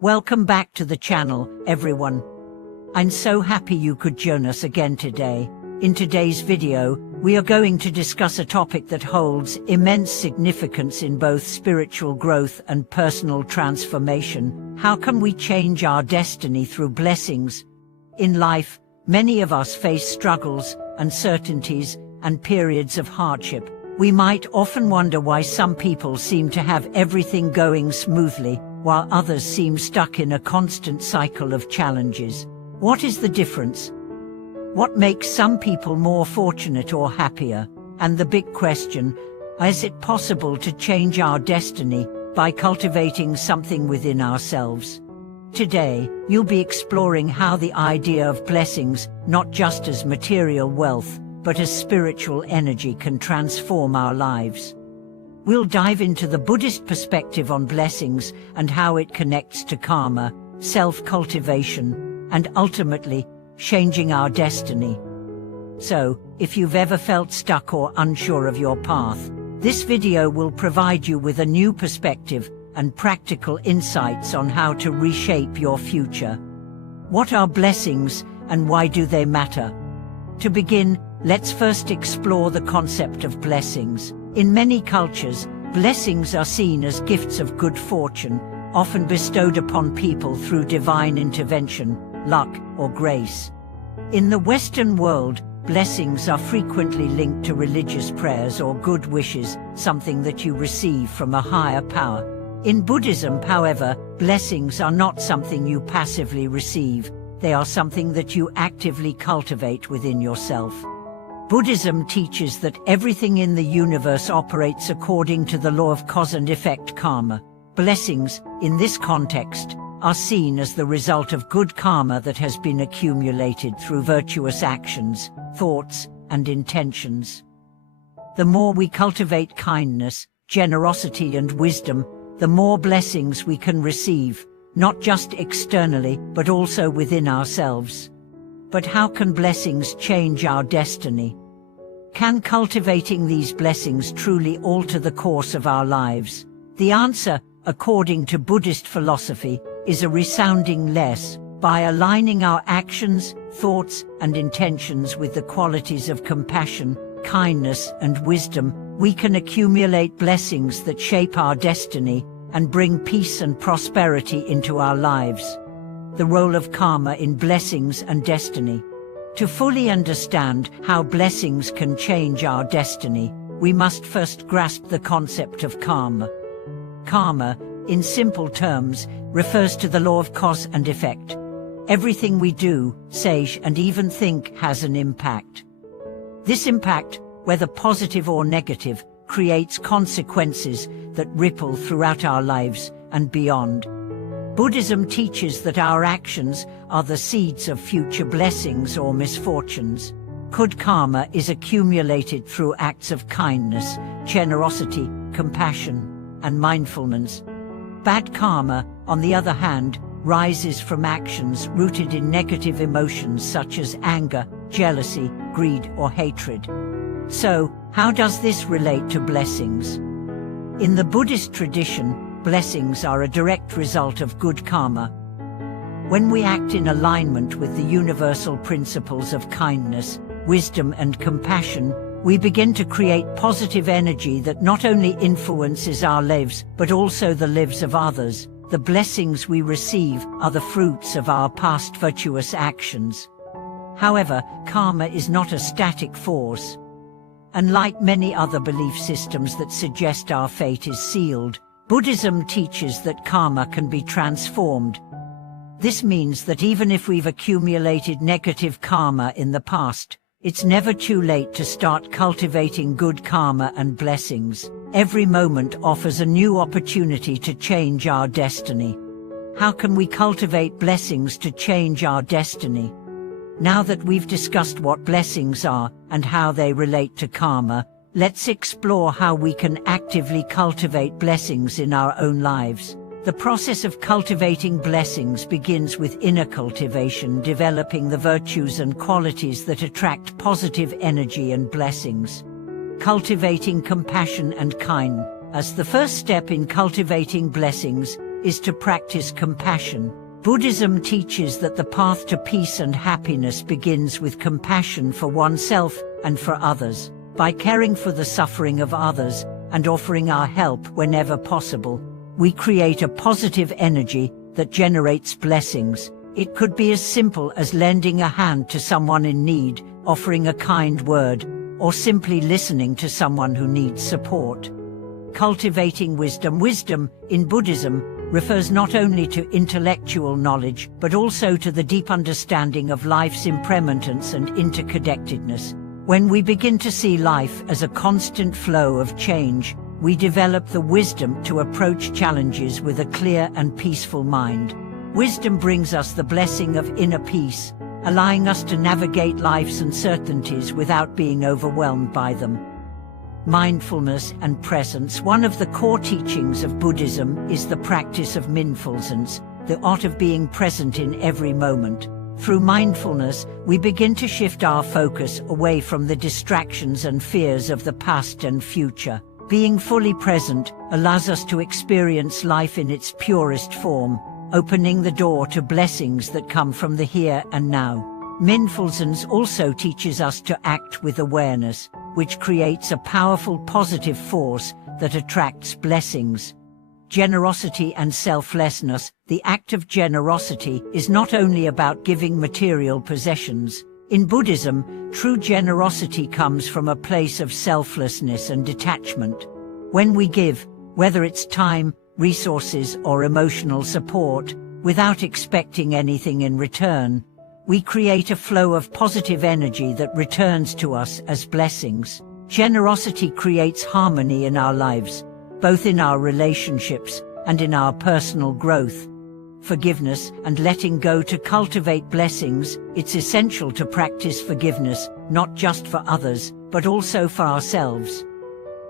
Welcome back to the channel, everyone. I'm so happy you could join us again today. In today's video, we are going to discuss a topic that holds immense significance in both spiritual growth and personal transformation. How can we change our destiny through blessings? In life, many of us face struggles, uncertainties, and periods of hardship. We might often wonder why some people seem to have everything going smoothly, while others seem stuck in a constant cycle of challenges. What is the difference? What makes some people more fortunate or happier? And the big question, is it possible to change our destiny by cultivating something within ourselves? Today, you'll be exploring how the idea of blessings, not just as material wealth, but as spiritual energy, can transform our lives. We'll dive into the Buddhist perspective on blessings and how it connects to karma, self-cultivation, and ultimately, changing our destiny. So, if you've ever felt stuck or unsure of your path, this video will provide you with a new perspective and practical insights on how to reshape your future. What are blessings, and why do they matter? To begin, let's first explore the concept of blessings. In many cultures, blessings are seen as gifts of good fortune, often bestowed upon people through divine intervention, luck, or grace. In the Western world, blessings are frequently linked to religious prayers or good wishes, something that you receive from a higher power. In Buddhism, however, blessings are not something you passively receive, they are something that you actively cultivate within yourself. Buddhism teaches that everything in the universe operates according to the law of cause and effect, karma. Blessings, in this context, are seen as the result of good karma that has been accumulated through virtuous actions, thoughts, and intentions. The more we cultivate kindness, generosity, and wisdom, the more blessings we can receive, not just externally, but also within ourselves. But how can blessings change our destiny? Can cultivating these blessings truly alter the course of our lives? The answer, according to Buddhist philosophy, is a resounding yes. By aligning our actions, thoughts, and intentions with the qualities of compassion, kindness, and wisdom, we can accumulate blessings that shape our destiny and bring peace and prosperity into our lives. The role of karma in blessings and destiny. To fully understand how blessings can change our destiny, we must first grasp the concept of karma. Karma, in simple terms, refers to the law of cause and effect. Everything we do, say, and even think has an impact. This impact, whether positive or negative, creates consequences that ripple throughout our lives and beyond. Buddhism teaches that our actions are the seeds of future blessings or misfortunes. Good karma is accumulated through acts of kindness, generosity, compassion, and mindfulness. Bad karma, on the other hand, rises from actions rooted in negative emotions such as anger, jealousy, greed, or hatred. So, how does this relate to blessings? In the Buddhist tradition, blessings are a direct result of good karma. When we act in alignment with the universal principles of kindness, wisdom, and compassion, we begin to create positive energy that not only influences our lives, but also the lives of others. The blessings we receive are the fruits of our past virtuous actions. However, karma is not a static force. Unlike many other belief systems that suggest our fate is sealed, Buddhism teaches that karma can be transformed. This means that even if we've accumulated negative karma in the past, it's never too late to start cultivating good karma and blessings. Every moment offers a new opportunity to change our destiny. How can we cultivate blessings to change our destiny? Now that we've discussed what blessings are and how they relate to karma, let's explore how we can actively cultivate blessings in our own lives. The process of cultivating blessings begins with inner cultivation, developing the virtues and qualities that attract positive energy and blessings. Cultivating compassion and kindness. As the first step in cultivating blessings, is to practice compassion. Buddhism teaches that the path to peace and happiness begins with compassion for oneself and for others. By caring for the suffering of others and offering our help whenever possible, we create a positive energy that generates blessings. It could be as simple as lending a hand to someone in need, offering a kind word, or simply listening to someone who needs support. Cultivating wisdom. Wisdom, in Buddhism, refers not only to intellectual knowledge, but also to the deep understanding of life's impermanence and interconnectedness. When we begin to see life as a constant flow of change, we develop the wisdom to approach challenges with a clear and peaceful mind. Wisdom brings us the blessing of inner peace, allowing us to navigate life's uncertainties without being overwhelmed by them. Mindfulness and presence. One of the core teachings of Buddhism is the practice of mindfulness, the art of being present in every moment. Through mindfulness, we begin to shift our focus away from the distractions and fears of the past and future. Being fully present allows us to experience life in its purest form, opening the door to blessings that come from the here and now. Mindfulness also teaches us to act with awareness, which creates a powerful positive force that attracts blessings. Generosity and selflessness. The act of generosity is not only about giving material possessions. In Buddhism, true generosity comes from a place of selflessness and detachment. When we give, whether it's time, resources, or emotional support, without expecting anything in return, we create a flow of positive energy that returns to us as blessings. Generosity creates harmony in our lives, both in our relationships and in our personal growth. Forgiveness and letting go. To cultivate blessings, it's essential to practice forgiveness, not just for others, but also for ourselves.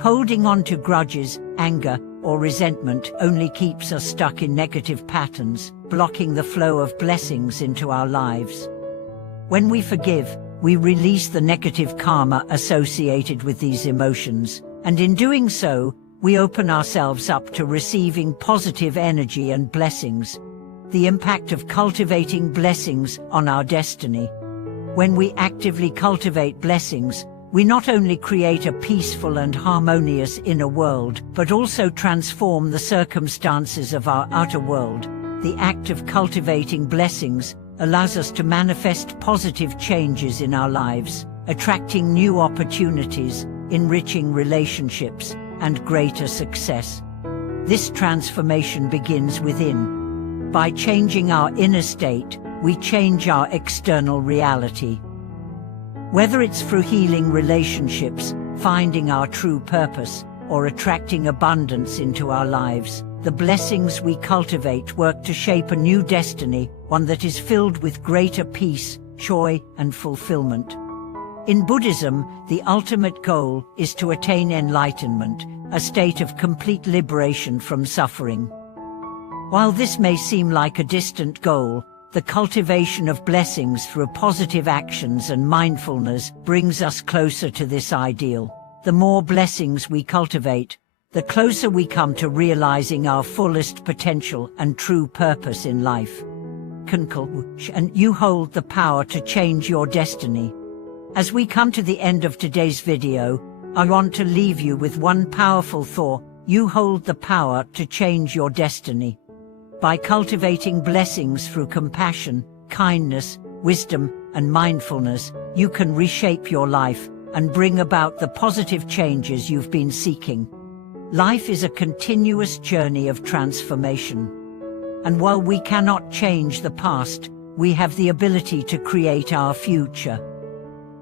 Holding on to grudges, anger, or resentment only keeps us stuck in negative patterns, blocking the flow of blessings into our lives. When we forgive, we release the negative karma associated with these emotions, and in doing so, we open ourselves up to receiving positive energy and blessings. The impact of cultivating blessings on our destiny. When we actively cultivate blessings, we not only create a peaceful and harmonious inner world, but also transform the circumstances of our outer world. The act of cultivating blessings allows us to manifest positive changes in our lives, attracting new opportunities, enriching relationships, and greater success. This transformation begins within. By changing our inner state, we change our external reality. Whether it's through healing relationships, finding our true purpose, or attracting abundance into our lives, the blessings we cultivate work to shape a new destiny, one that is filled with greater peace, joy, and fulfillment. In Buddhism, the ultimate goal is to attain enlightenment, a state of complete liberation from suffering. While this may seem like a distant goal, the cultivation of blessings through positive actions and mindfulness brings us closer to this ideal. The more blessings we cultivate, the closer we come to realizing our fullest potential and true purpose in life. And you hold the power to change your destiny. As we come to the end of today's video, I want to leave you with one powerful thought. You hold the power to change your destiny. By cultivating blessings through compassion, kindness, wisdom, and mindfulness, you can reshape your life and bring about the positive changes you've been seeking. Life is a continuous journey of transformation. And while we cannot change the past, we have the ability to create our future.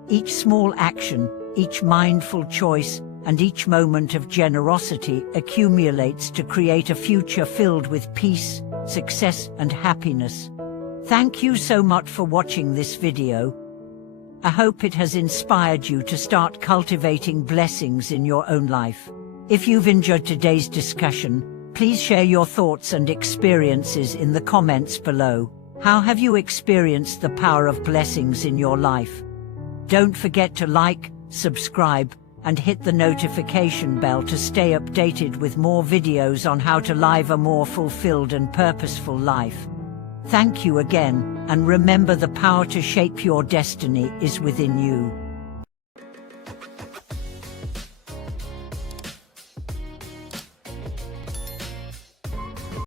Each small action, each mindful choice, and each moment of generosity accumulates to create a future filled with peace, success, and happiness. Thank you so much for watching this video. I hope it has inspired you to start cultivating blessings in your own life. If you've enjoyed today's discussion, please share your thoughts and experiences in the comments below. How have you experienced the power of blessings in your life? Don't forget to like, subscribe, and hit the notification bell to stay updated with more videos on how to live a more fulfilled and purposeful life. Thank you again, and remember, the power to shape your destiny is within you.